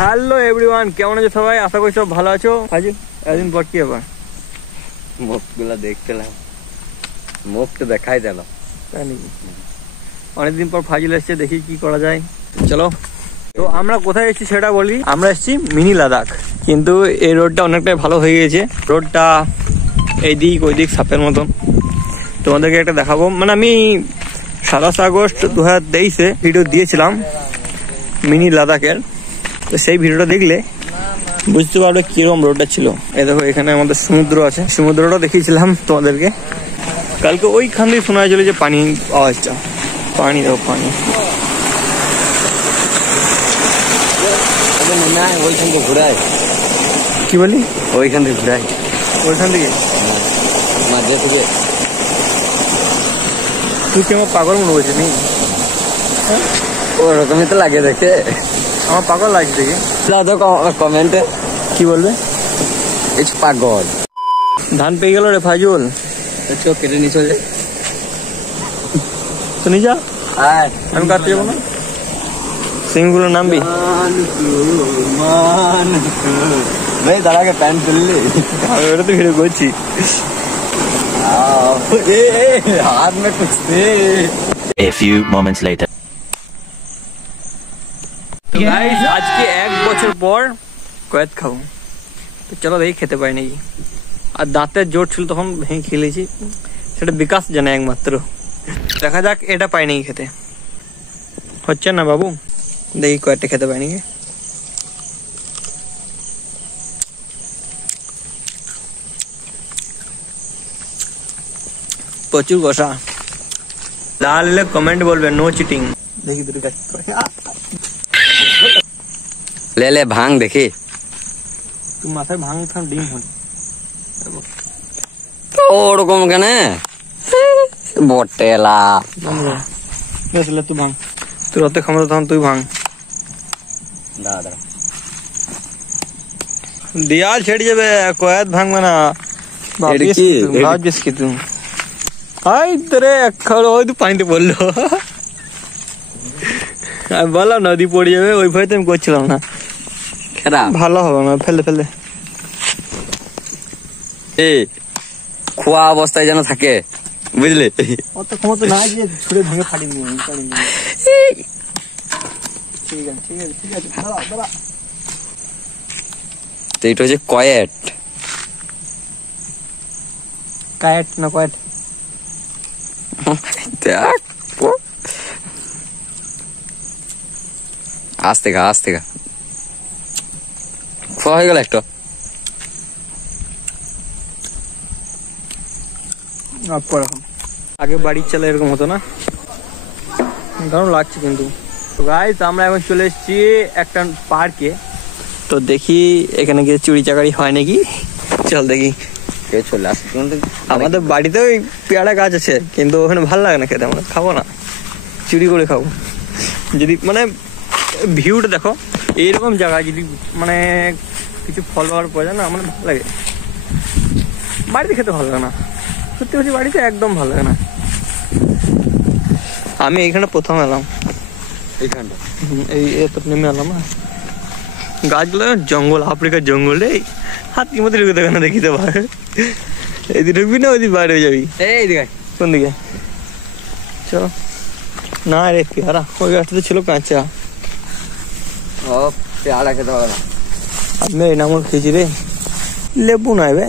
Hello everyone, কেমন আছো সবাই? আশা করি সব ভালো আছো। ফাজিল এতদিন পর কি ব্যাপার? মুখগুলো দেখছিলাম, মুখ তো দেখাই দিল। তাই নাকি? অনেকদিন পর ফাজিল এসছে, দেখি কি করা যায়। চলো, তো আমরা কোথায় এসেছি সেটা বলি। আমরা এসেছি মিনি লাদাখ, কিন্তু এই রোডটা অনেকটাই ভালো হয়ে গেছে। রোডটা এইদিক ওইদিক সাপের মতন। তোমাদেরকে একটা দেখাবো। মানে আমি 27 আগস্ট 2023-এ ভিডিও দিয়েছিলাম মিনি লাদাখের, তো সেই ভিডিওটা দেখলে বুঝতে পারবে কিরকম রোডটা ছিল। এই দেখো, এখানে আমাদের সমুদ্র আছে, সমুদ্রটা দেখিয়েছিলাম তোমাদেরকে কালকে। ওইখান দিয়ে শোনা যাচ্ছিল যে পানি আওয়াজটা। পানি দেখো, পানি। ওইখান থেকে ঘুরাই। কি বলি? ওইখান থেকে ঘুরাই, ওইখান থেকে মাঝে থেকে। তুই কি আমার পাগল মনে করছিস নাকি? ওরকমই তো লাগে দেখে। আমার পাগল লাগছে দেখি। কমেন্টে কি বলবে? পাগল। ধান পেয়ে গেল রে ফাজুল। চোখ কেটে নিয়ে চলে যায়। তো নিয়ে যা, আমি কাটতে যাবো না। সিংগুলো নামবি ভাই, দাঁড়াকে প্যান্ট তুললি। আমি ওটা তো ভিডিও করছি। हाथ में कुछ दे। A few moments later. Guys, আজকে 1 বছর পর কয়েদ খাবো। তো চলো দেখি খেতে পাই নাকি। আর দাঁতের জোর ছিল তখন ভেঙে খেলেছি, সেটা বিকাশ জানে একমাত্র। দেখা যাক এটা পাই নাকি খেতে। হচ্ছে না বাবু, দেখি কয়েকটা খেতে পাই নাকি। প্রচুর কষা। লাল হলে কমেন্ট বলবে নো চিটিং। দেখি দুটো ले ले भांग देखी। তুই মাথায় ভাঙ খান ডিম হন ওরকম কেন বটেলা। তুই ভাঙ, তোর অত ক্ষমতা তখন তুই ভাঙ। দাদা দিয়াল ছেড়ে যাবে, কয়েদ ভাঙবে না। ভাবছিস কি তুই? হাই তোরে ওই তো পানিতে পড়লো। আমি বললাম নদী পড়ে যাবে, ওই ভয় তো আমি করছিলাম না। ভালো হবে না, ফেলে ফেলে। খোয়া অবস্থায় যেন থাকে, বুঝলে? অত ক্ষমতা না যে ছুড়ে ভেঙে ফাটি নিয়ে। ঠিক আছে ঠিক আছে ঠিক আছে, দাঁড়া। তো এটা হচ্ছে কয়েট। কায়েট না কয়েট? আস্তে খা, আস্তে খা। খাওয়া হয়ে গেল একটা। আগে বাড়ির চালে এরকম হতো না। দারুণ লাগছে কিন্তু। তো গাইস, আমরা এখন চলে এসেছি একটা পার্কে। তো দেখি এখানে গিয়ে চুরি চাকারি হয় নাকি। চল দেখি। চলে আসছে আমাদের বাড়িতে ওই পেয়ারা গাছ আছে, কিন্তু ওখানে ভালো লাগে না খেতে। আমরা খাবো না, চুরি করে খাবো। যদি মানে ভিউটা দেখো, এইরকম জায়গায় যদি মানে কিছু ফল পাওয়ার পর যায় না, আমার ভালো লাগে। বাড়িতে খেতে ভালো লাগে না, সত্যি বলছি, বাড়িতে একদম ভালো লাগে না। আমি এইখানে প্রথম এলাম, এইখানটা এই এত নেমে এলাম না। গাছগুলো জঙ্গল, আফ্রিকার জঙ্গল। এই হাতির মধ্যে ঢুকে দেখে না, দেখিতে পারে। এইদিকে ঢুকবি না, ওইদিকে বাইরে হয়ে যাবি। এই দিকে কোন দিকে? চলো না রে, পেয়ারা ওই গাছটা তো ছিল কাঁচা। ও পেয়ারা খেতে হবে না। আমি এই নামল খেয়েছি রে। লেবু নাই বে,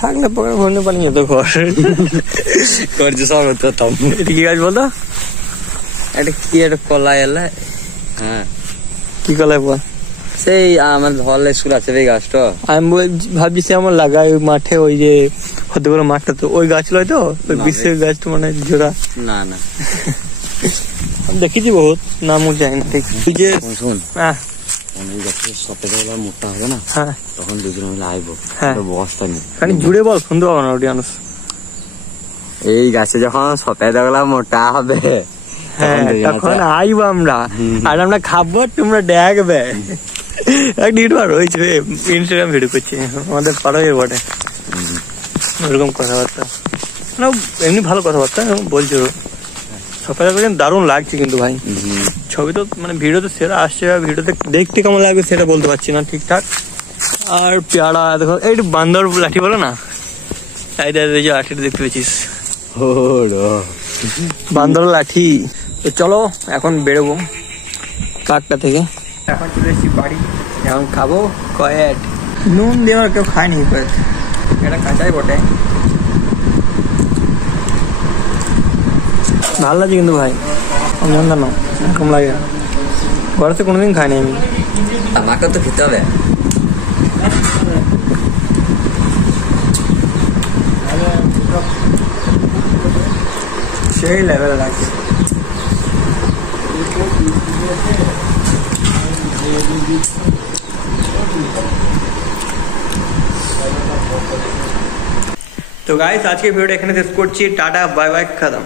থাকলে পকেট ভরনে পানি যেত ঘর। করছে সব হতাম। এটা কি গাছ বলতো? এটা কি, একটা কলাই এলে। হ্যাঁ, কি কলাই বল? সেই আমার ধল স্কুল আছে এই গাছটা। আমি ভাবছি সে আমার লাগাই ওই মাঠে, ওই যে হতে পারে মাঠটা, তো ওই গাছ লয় তো, ওই বিশ্বের গাছটা মানে জোড়া। না না, আমি দেখেছি বহুত, নাম জানি না ঠিক। তুই যে শুন, হ্যাঁ সপ্তাহে মোটা হবে না, হ্যাঁ তখন দুজন মিলে আইবো। হ্যাঁ, বস্তা নিয়ে খানি জুড়ে বল, শুনতে পাবো না ওটি মানুষ। এই গাছে যখন সপ্তাহে দেখলাম মোটা হবে, হ্যাঁ তখন আইবো আমরা, আর আমরা খাবো, তোমরা দেখবে। ইনস্টাগ্রাম ভিডিও করছি আমাদের পাড়ায় বটে, ওরকম কথাবার্তা। এমনি ভালো কথাবার্তা বলছো। সকালে দারুণ লাগছে কিন্তু ভাই। ছবি তো মানে ভিডিওতে সেরা আসছে, ভিডিওতে দেখতে কেমন লাগবে সেটা বলতে পারছি না ঠিকঠাক। আর পেয়ারা দেখো, এই বান্দর লাঠি বলো না, এই যে লাঠিটা দেখতে পেয়েছিস, বান্দর লাঠি। তো চলো এখন বেরোবো পার্কটা থেকে। এখন চলে এসেছি বাড়ি, এখন খাবো কয়েট। নুন দেওয়ার কেউ খায়নি কয়েট, এটা কাঁচাই বটে, ভালো লাগছে কিন্তু ভাই, আমি জানতাম না এরকম লাগে, ঘরেতে কোনোদিন খাইনি আমি। আমাকে তো খেতে হবে। সেই লেভেল লাগছে। তো গাইস আজকে ভিডিওটা এখানে শেষ করছি, টাটা বাই বাই, খতম।